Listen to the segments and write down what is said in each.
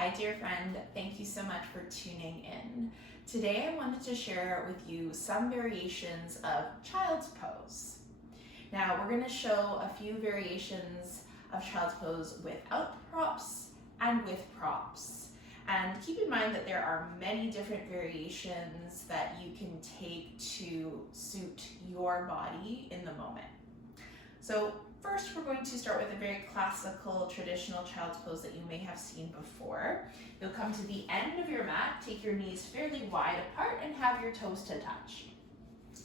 Hi dear friend, thank you so much for tuning in. Today I wanted to share with you some variations of child's pose. Now we're going to show a few variations of child's pose without props and with props. And keep in mind that there are many different variations that you can take to suit your body in the moment. So first, we're going to start with a very classical, traditional child's pose that you may have seen before. You'll come to the end of your mat, take your knees fairly wide apart, and have your toes to touch.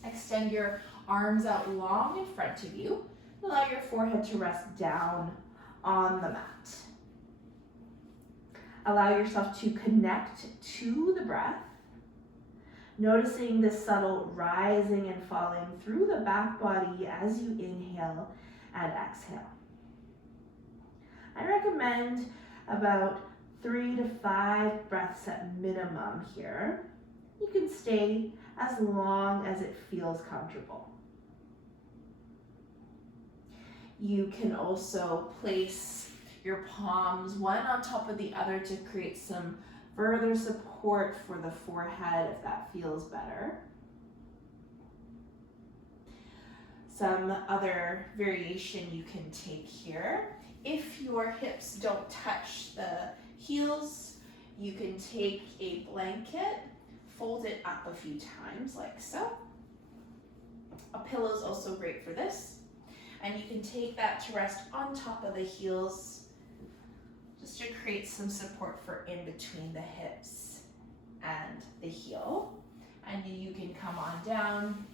Extend your arms out long in front of you. Allow your forehead to rest down on the mat. Allow yourself to connect to the breath, noticing the subtle rising and falling through the back body as you inhale and exhale. I recommend about 3 to 5 breaths at minimum here. You can stay as long as it feels comfortable. You can also place your palms one on top of the other to create some further support for the forehead if that feels better. Some other variation you can take here. If your hips don't touch the heels, you can take a blanket, fold it up a few times like so. A pillow is also great for this. And you can take that to rest on top of the heels just to create some support for in between the hips and the heel. And you can come on down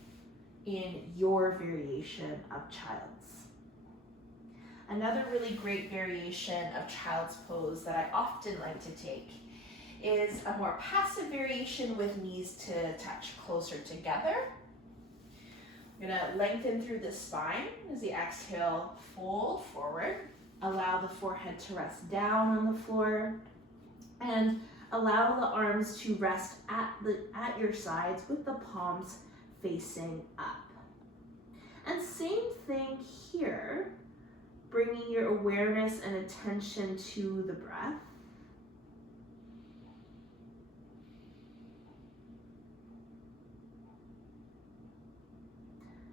in your variation of child's. Another really great variation of child's pose that I often like to take is a more passive variation with knees to touch closer together. We're gonna lengthen through the spine as you exhale, fold forward. Allow the forehead to rest down on the floor and allow the arms to rest at your sides with the palms facing up. And same thing here, bringing your awareness and attention to the breath.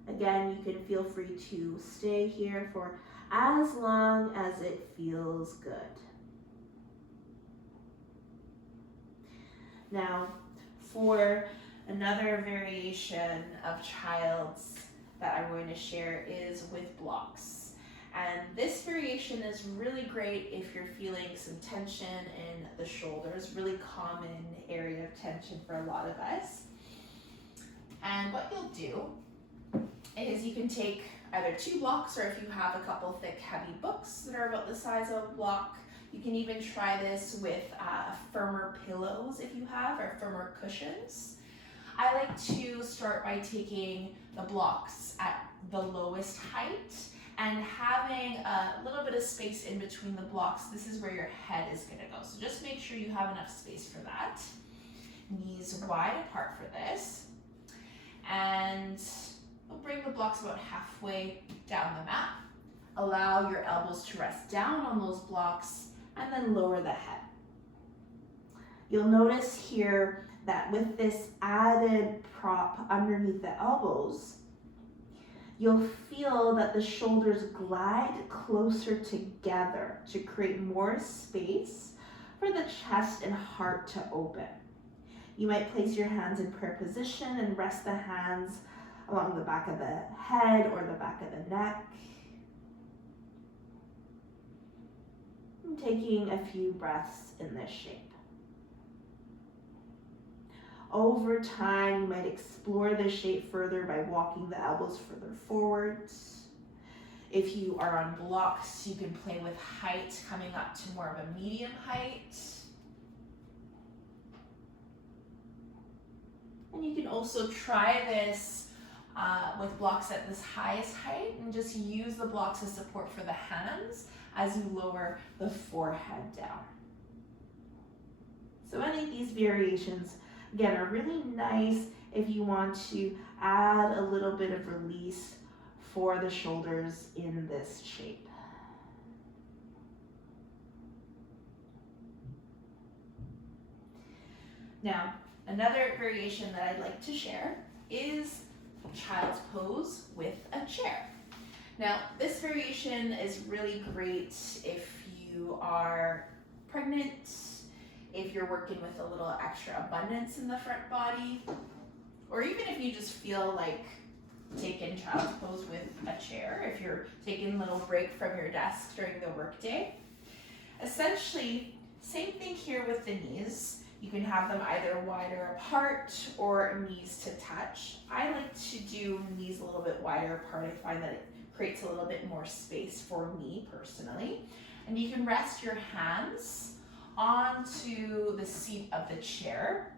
Again, you can feel free to stay here for as long as it feels good. Now, for another variation of child's that I'm going to share is with blocks. And this variation is really great if you're feeling some tension in the shoulders, really common area of tension for a lot of us. And what you'll do is you can take either 2 blocks, or if you have a couple thick, heavy books that are about the size of a block, you can even try this with firmer pillows if you have, or firmer cushions. I like to start by taking the blocks at the lowest height and having a little bit of space in between the blocks. This is where your head is going to go. So just make sure you have enough space for that. Knees wide apart for this. And we'll bring the blocks about halfway down the mat. Allow your elbows to rest down on those blocks and then lower the head. You'll notice here that with this added prop underneath the elbows, you'll feel that the shoulders glide closer together to create more space for the chest and heart to open. You might place your hands in prayer position and rest the hands along the back of the head or the back of the neck. And taking a few breaths in this shape. Over time, you might explore this shape further by walking the elbows further forwards. If you are on blocks, you can play with height, coming up to more of a medium height. And you can also try this with blocks at this highest height and just use the blocks as support for the hands as you lower the forehead down. So any of these variations, again, are really nice if you want to add a little bit of release for the shoulders in this shape. Now, another variation that I'd like to share is child's pose with a chair. Now, this variation is really great if you are pregnant, if you're working with a little extra abundance in the front body, or even if you just feel like taking child's pose with a chair, if you're taking a little break from your desk during the workday. Essentially, same thing here with the knees. You can have them either wider apart or knees to touch. I like to do knees a little bit wider apart. I find that it creates a little bit more space for me personally. And you can rest your hands onto the seat of the chair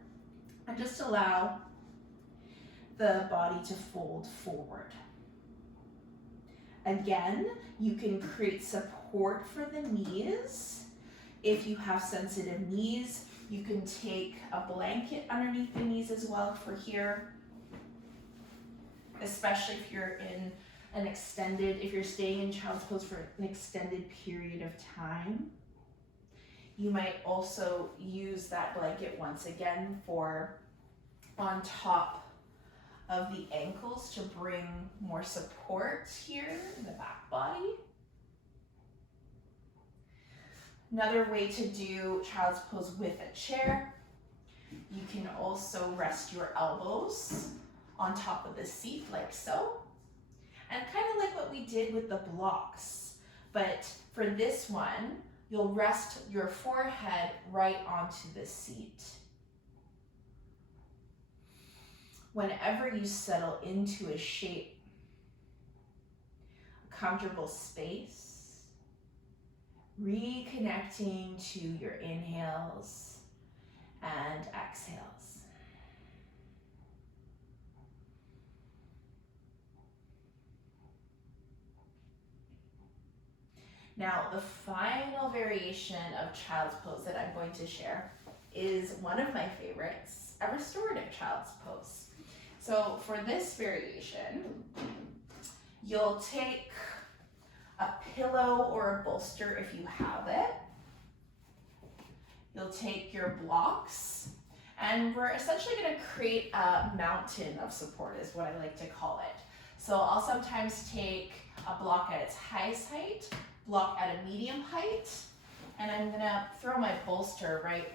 and just allow the body to fold forward. Again, you can create support for the knees. If you have sensitive knees, you can take a blanket underneath the knees as well for here, especially if you're in if you're staying in child's pose for an extended period of time. You might also use that blanket once again for on top of the ankles to bring more support here in the back body. Another way to do child's pose with a chair, you can also rest your elbows on top of the seat like so. And kind of like what we did with the blocks, but for this one, you'll rest your forehead right onto the seat. Whenever you settle into a shape, a comfortable space, reconnecting to your inhales and exhales. Now, the final variation of child's pose that I'm going to share is one of my favorites, a restorative child's pose. So for this variation, you'll take a pillow or a bolster if you have it. You'll take your blocks, and we're essentially going to create a mountain of support is what I like to call it. So I'll sometimes take a block at its highest height, block at a medium height, and I'm gonna throw my bolster right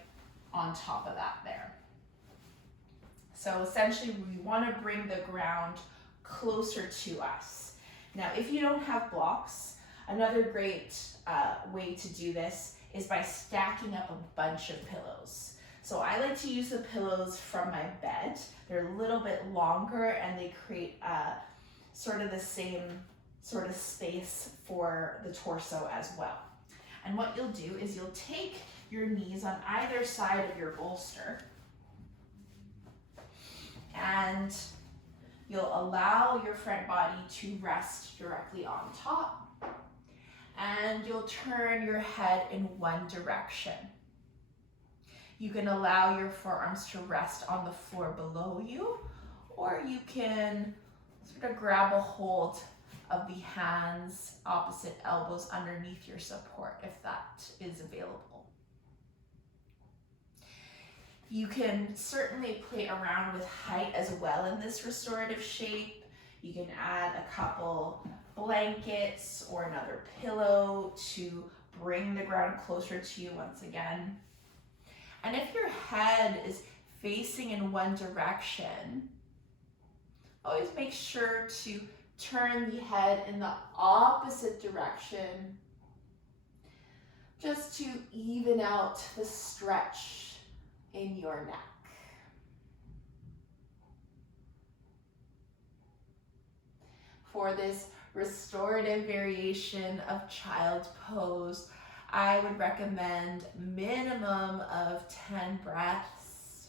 on top of that there. So essentially we wanna bring the ground closer to us. Now, if you don't have blocks, another great way to do this is by stacking up a bunch of pillows. So I like to use the pillows from my bed. They're a little bit longer and they create sort of the same sort of space for the torso as well. And what you'll do is you'll take your knees on either side of your bolster and you'll allow your front body to rest directly on top, and you'll turn your head in one direction. You can allow your forearms to rest on the floor below you, or you can sort of grab a hold of the hands, opposite elbows underneath your support if that is available. You can certainly play around with height as well in this restorative shape. You can add a couple blankets or another pillow to bring the ground closer to you once again. And if your head is facing in one direction, always make sure to turn the head in the opposite direction just to even out the stretch in your neck. For this restorative variation of child's pose, I would recommend minimum of 10 breaths.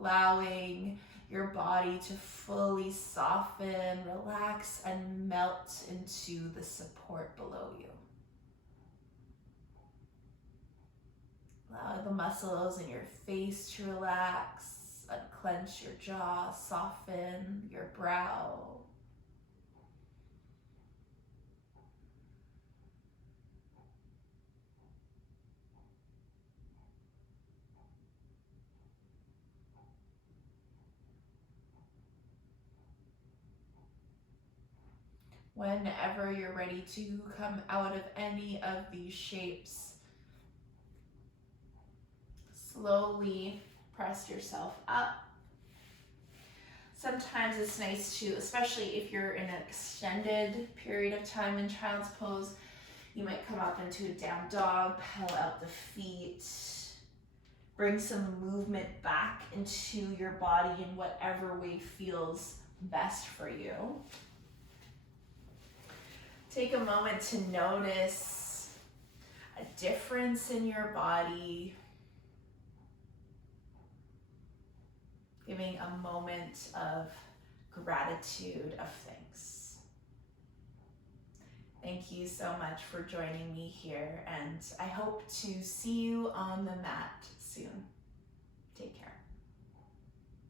Allowing your body to fully soften, relax, and melt into the support below you. Allow the muscles in your face to relax, unclench your jaw, soften your brow. Whenever you're ready to come out of any of these shapes, slowly press yourself up. Sometimes it's nice to, especially if you're in an extended period of time in child's pose, you might come up into a down dog, pedal out the feet, bring some movement back into your body in whatever way feels best for you. Take a moment to notice a difference in your body, giving a moment of gratitude of thanks. Thank you so much for joining me here, and I hope to see you on the mat soon.